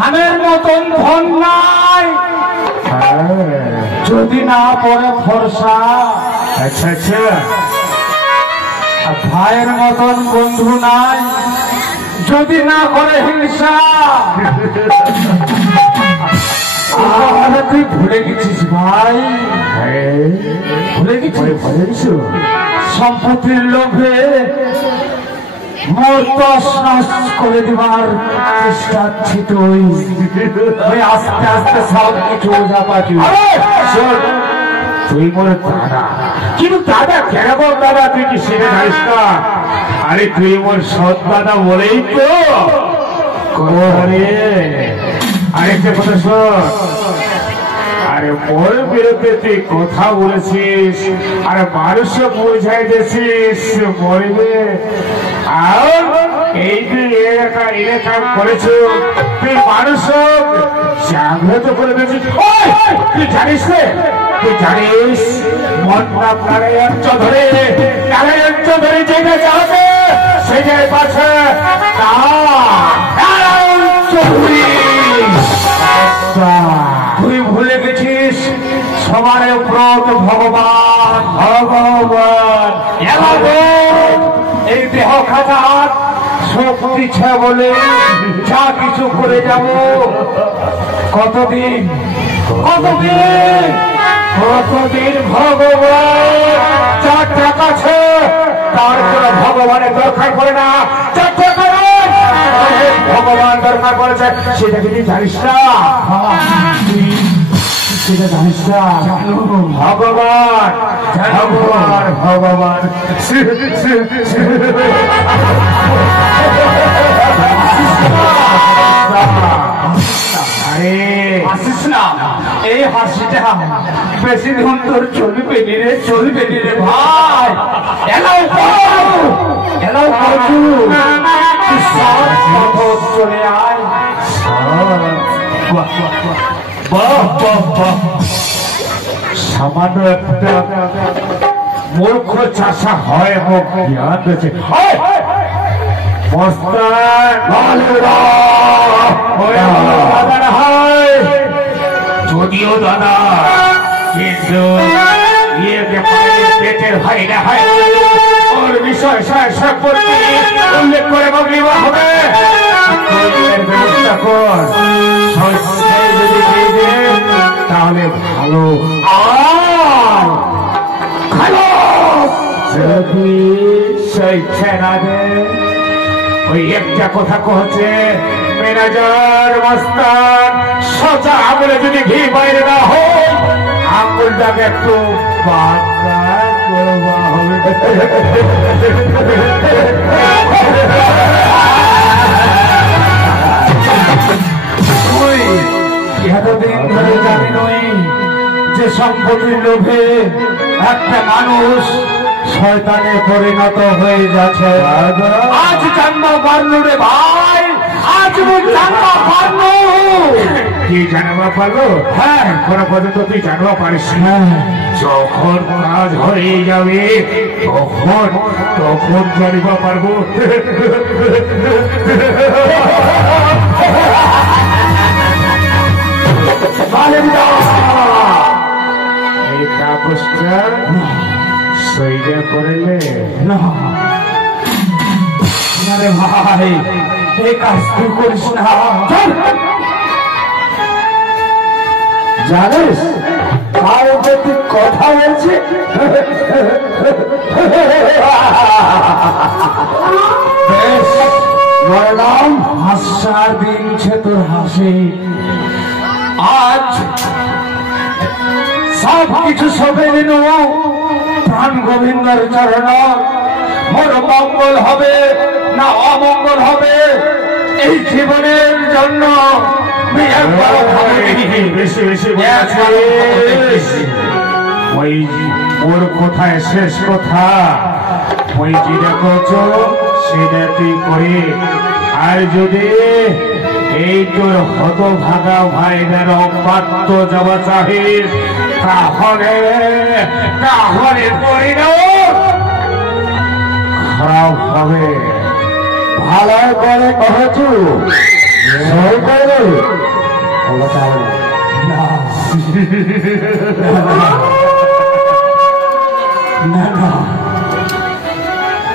ধানের মতন ধন নাই, যদি না পড়ে ফর্সা। আচ্ছা আচ্ছা, ভাইয়ের মতন বন্ধু নাই, যদি না করে হিংসা। তুই ভুলে গেছিস ভাই, ভুলে গেছিস সম্পত্তির লোভে মোর তস নস করে দেবার চেষ্টাচ্ছি তুই। আস্তে আস্তে সব কিছু পাচ্ছি। তুই মোর দাদা, কিন্তু দাদা কেন বল দাদা, তুই কি সেটা জানিস না? আরে তুই মোর সৎ দাদা বলেই তো। আরেকটা কথা শোন, আরে মোর বিরুদ্ধে তুই কথা বলেছিস, আরে মানুষও বোঝাই দিয়েছিস মরবে। আর এই তুই এলাকা করেছ, তুই মানুষ জাগ্রত করে দিয়েছিস। তুই জানিস রে, তুই জানিস মন্ডপ নারায়ণ চৌধুরী, নারায়ণ চৌধুরী যেটা যাবে সেটাই পাচ্ছে নারায়ণ চৌধুরী। তুই ভুলে গেছিস সবার প্রত ভগবান। ভগবান এই দেহ খাতার শক্তি ছে বলে যা কিছু করে যাব। কতদিন কতদিন কতদিন ভগবান যার টাকা আছে তার কোনো ভগবানের দরকার পড়ে না। যার টাকা ভগবান দরকার পড়েছে সেটা কিন্তু জানিস না, সেটা জানিস না। ভগবান ভগবান ভগবান আরে হাসিস না, এই হাসিটা বেশি দিন তোর চলবে নি রে, চলবে নি রে ভাই। এলাও এলাও চলে আয়। সামান্য একটা মূর্খ চাষা হয় এবং জ্ঞান রয়েছে। যদিও দাদা, কিন্তু পেটের ভাই না হয় ওর বিষয় সম্পত্তি উল্লেখ করে বলিবা হবে। ব্যবস্থা কর, যদি দিয়ে দে তাহলে ভালো। ভালো যদি স্বেচ্ছা না দে, ওই একটা কথা কহছে ম্যানেজার মাস্টার সোজা আঙুলে যদি ঘি বাইরে না হয় আঙুলটাকে একটু বাঁকা করবা হবে। এতদিন ধরে জানি নই যে সম্পত্তির লোভে একটা মানুষ শয়তানে পরিণত হয়ে যাচ্ছে। আজ জানবা পারল রে ভাই, আজ জানবা পারল। কি জানবা পারলো? হ্যাঁ, কোনো পর্যন্ত তুই জানবা পারিস না। যখন কাজ হয়ে যাবে তখন তখন জানবা পারবো। এই কাগজটা সইটা করলে না রে ভাই, এই কাজ তুই করিস না। জানিস তার প্রতি কথা বলছে, বললাম হাসার দিন ছে তোর হাসি। আজ সব কিছু সবে দিন প্রাণ গোবিন্দর চরণ। মোর মঙ্গল হবে না অমঙ্গল হবে এই জীবনের জন্য বেশি বেশি ওই ওর কোথায় শেষ কথা, ওই যেটা করছো সেটা তুই করে। আর যদি এই তোর হতভাগা ভাইদের অবাধ্য যাওয়া চাহিস তাহলে তাহলে পরিণাম খারাপ হবে। ভালো করে কহেছু সই করবে কথা বলে না না না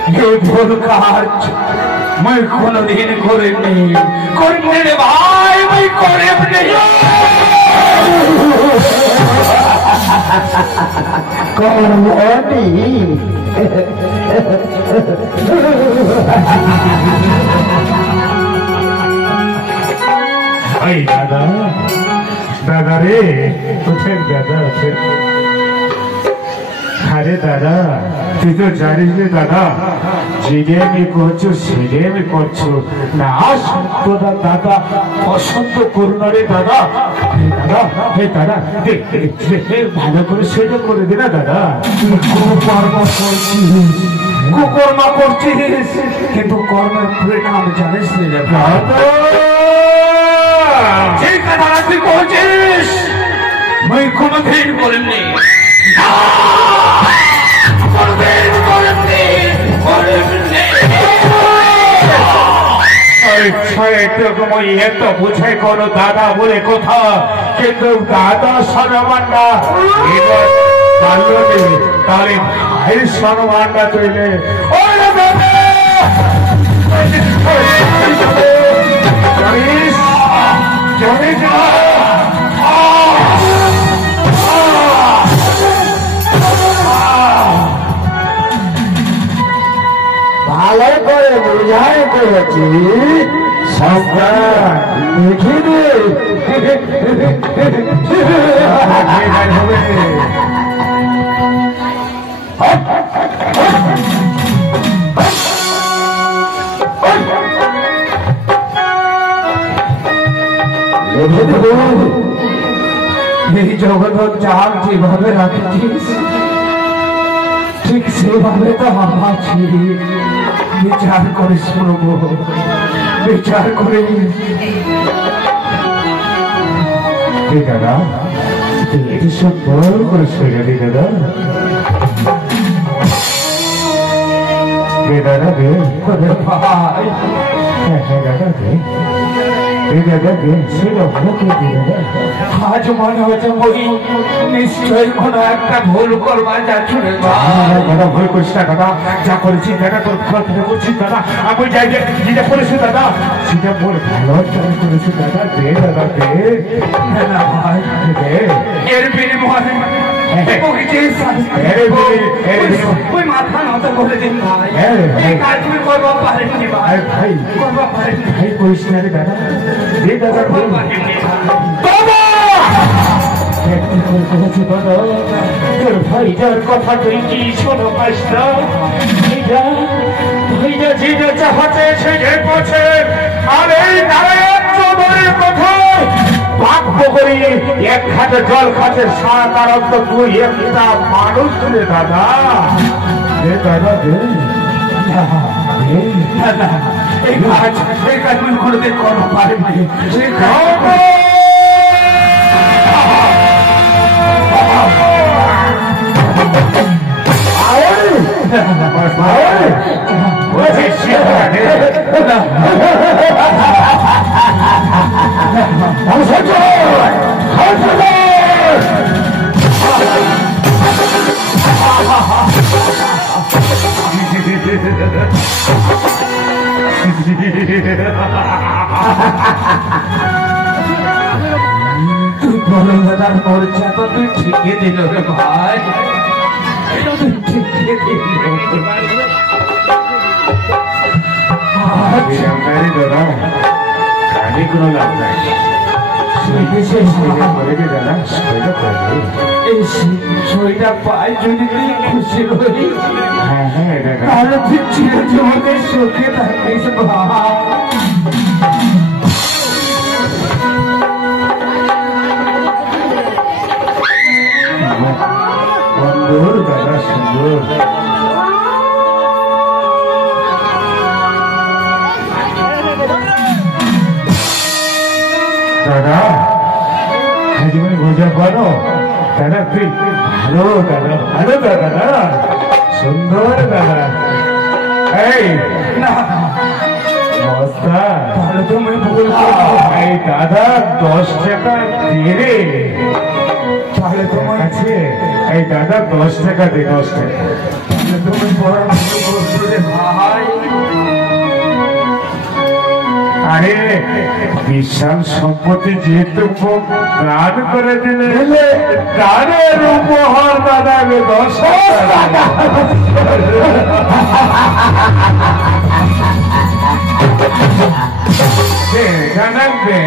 ये भूल काज मैं कोनो दिन करे नहीं करने रे भाई मैं करे नहीं कौन नहीं এই দাদা দাদা রে কোথায় দাদা আছে আরে দাদা তুই তো জানিস রে দাদা যেটা আমি করছো সেটাই আমি করছো না সত্যদা দাদা পছন্দ করো না রে দাদা দাদা হে দাদা ভালো করে সেটা করে দে না দাদা কুকর্ম করছিস কিন্তু কর্মের পরিণাম জানিস রে ঠিক কথা তুই করছিস मैं কোনদিন বলিনি এত বুঝে কোনো দাদা বলে কথা কিন্তু দাদা সনমানটা এবার মানলো নেই তাহলে ভাইয়ের সনমানটা তৈলে জানিস জানিস না ভালো করে বুঝাই করেছি দেখি এই জগৎ চাল যেভাবে রাখেছিস ঠিক সেভাবে তো আছি বিচার করিস প্রভু বিচার করে দাদা এটি সুন্দর করে শুয়ে দি দাদা দাদা রে ভাই দাদা রে দাদা রে সেটা ভালো করে দি দাদা আজ মনে হচ্ছে বই নিশ্চয়ই কোনো একটা ভুল করবার যাচ্ছি রে দাদা ভয় করিস না দাদা যা করেছি দাদা তোর ফল থেকে করছি দাদা আমি যাই যেটা করেছি দাদা সেটা বল ভালো চাল করেছি দাদা দে দাদা দে না ভাই দে এর বিনিময়ে ওই মাথা নত করে দিন ভাই এই কাজ তুমি করবো পারেননি ভাই ভাই করবো পারেননি ভাই করিস না রে দাদা দে দাদা করবো পারেননি বাবা একটি করে করেছি দাদা তোর ভাইটার কথা তুই কি শোনো পাইস না ভাইটা যেটা চাহাতে সেটা করছে আর এই নারায়ণ চৌধুরীর কথা ভাগ্য করি এক খাতে জল খাতে সারা কারণ তো তুই একটা মানুষ রে দাদা দে দাদা দে এই কাজ তুমি কোনোদিন করবো পারেননি তুই বলো দাদার মরচা তো তুই ঠিকই দিল রে ভাই তুই ঠিকই দিল দাদা আমি কোনো লাভ নাই সইটা পাই যদি তুই খুশি হই হ্যাঁ হ্যাঁ দাদা তাহলে তুই চিরজীবনে সুখে থাকিস ভাই সুন্দর দাদা সুন্দর দাদা জীবনে বোঝা পারো দাদা তুই ভালো দাদা ভালো দাদা সুন্দর দাদা এই না মস্ত রাস্তা তাহলে তুমি ভুল এই দাদা 10 টাকা দিয়ে রে। তাহলে তোমার কাছে এই দাদা 10 টাকা দে, 10 টাকা। তুমি বড় ভুল করছো রে ভাই। আরে বিশাল সম্পত্তি যেহেতু দান করে দিলে দানের উপহার দাদা 10 টাকা। জানাবে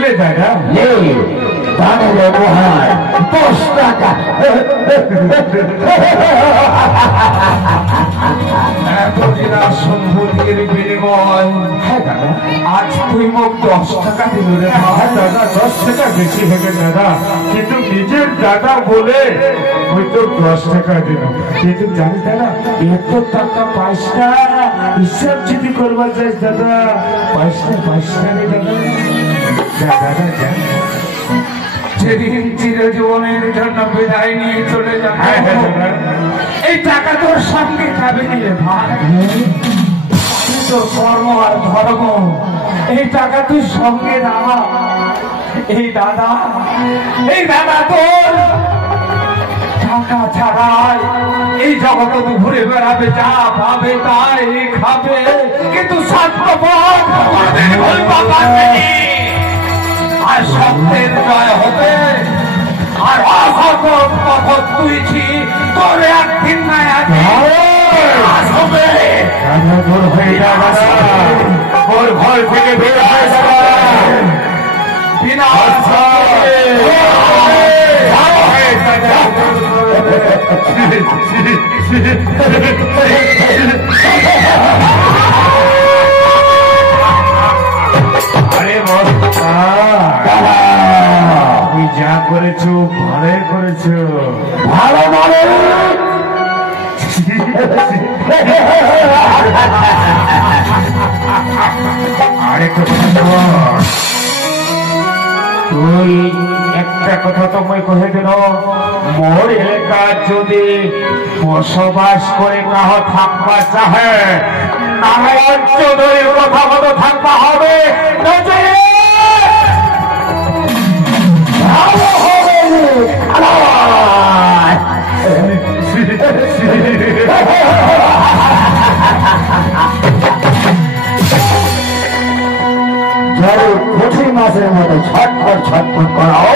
লে দাদা দানের উপহার 10 টাকা। এতদিনা সম্পত্তির বিনিময় আজ তুই মোক 10 টাকা দিল রে ভাই। দাদা 10 টাকা বেশি হবে দাদা, কিন্তু নিজের দাদা বলে ওই তো 10 টাকা দিল। কিন্তু জানিস দাদা এত টাকা পাইস না, হিসাব যদি করবার চাইস দাদা পাইস না রে দাদা। যা দাদা যা। যেদিন চিরজীবনের জন্য বিদায় নিয়ে চলে যাবে এই টাকা তোর সঙ্গে যাবে নি রে ভাই। তোর কর্ম আর ধর্ম এই টাকা তুই সঙ্গে রাখ। এই দাদা তোর টাকা ছাড়াই এই জগতে তো ঘুরে বেড়াবে, যা পাবে তাই খাবে, কিন্তু স্বার্থপর আর সত্যের জয় হবে। আর অহত পথ তুইছি তোর একদিন না একদিন হবে। তোর হয়ে যা দাদা, ওর ঘর থেকে বের হয়ে যা বিনা আরে তুই যা করেছো ভালোই করেছো। ভালো মানে আরেকটা কথা তুই একটা কথা তোমায় কহে দিল, মোর এলাকা যদি বসবাস করে কাহ থাকবা চাহে নারায়ণ চৌধুরীর কথা মতো থাকবা হবে, ভালো হবে কঠিন মাসের মতো ছটফট করাও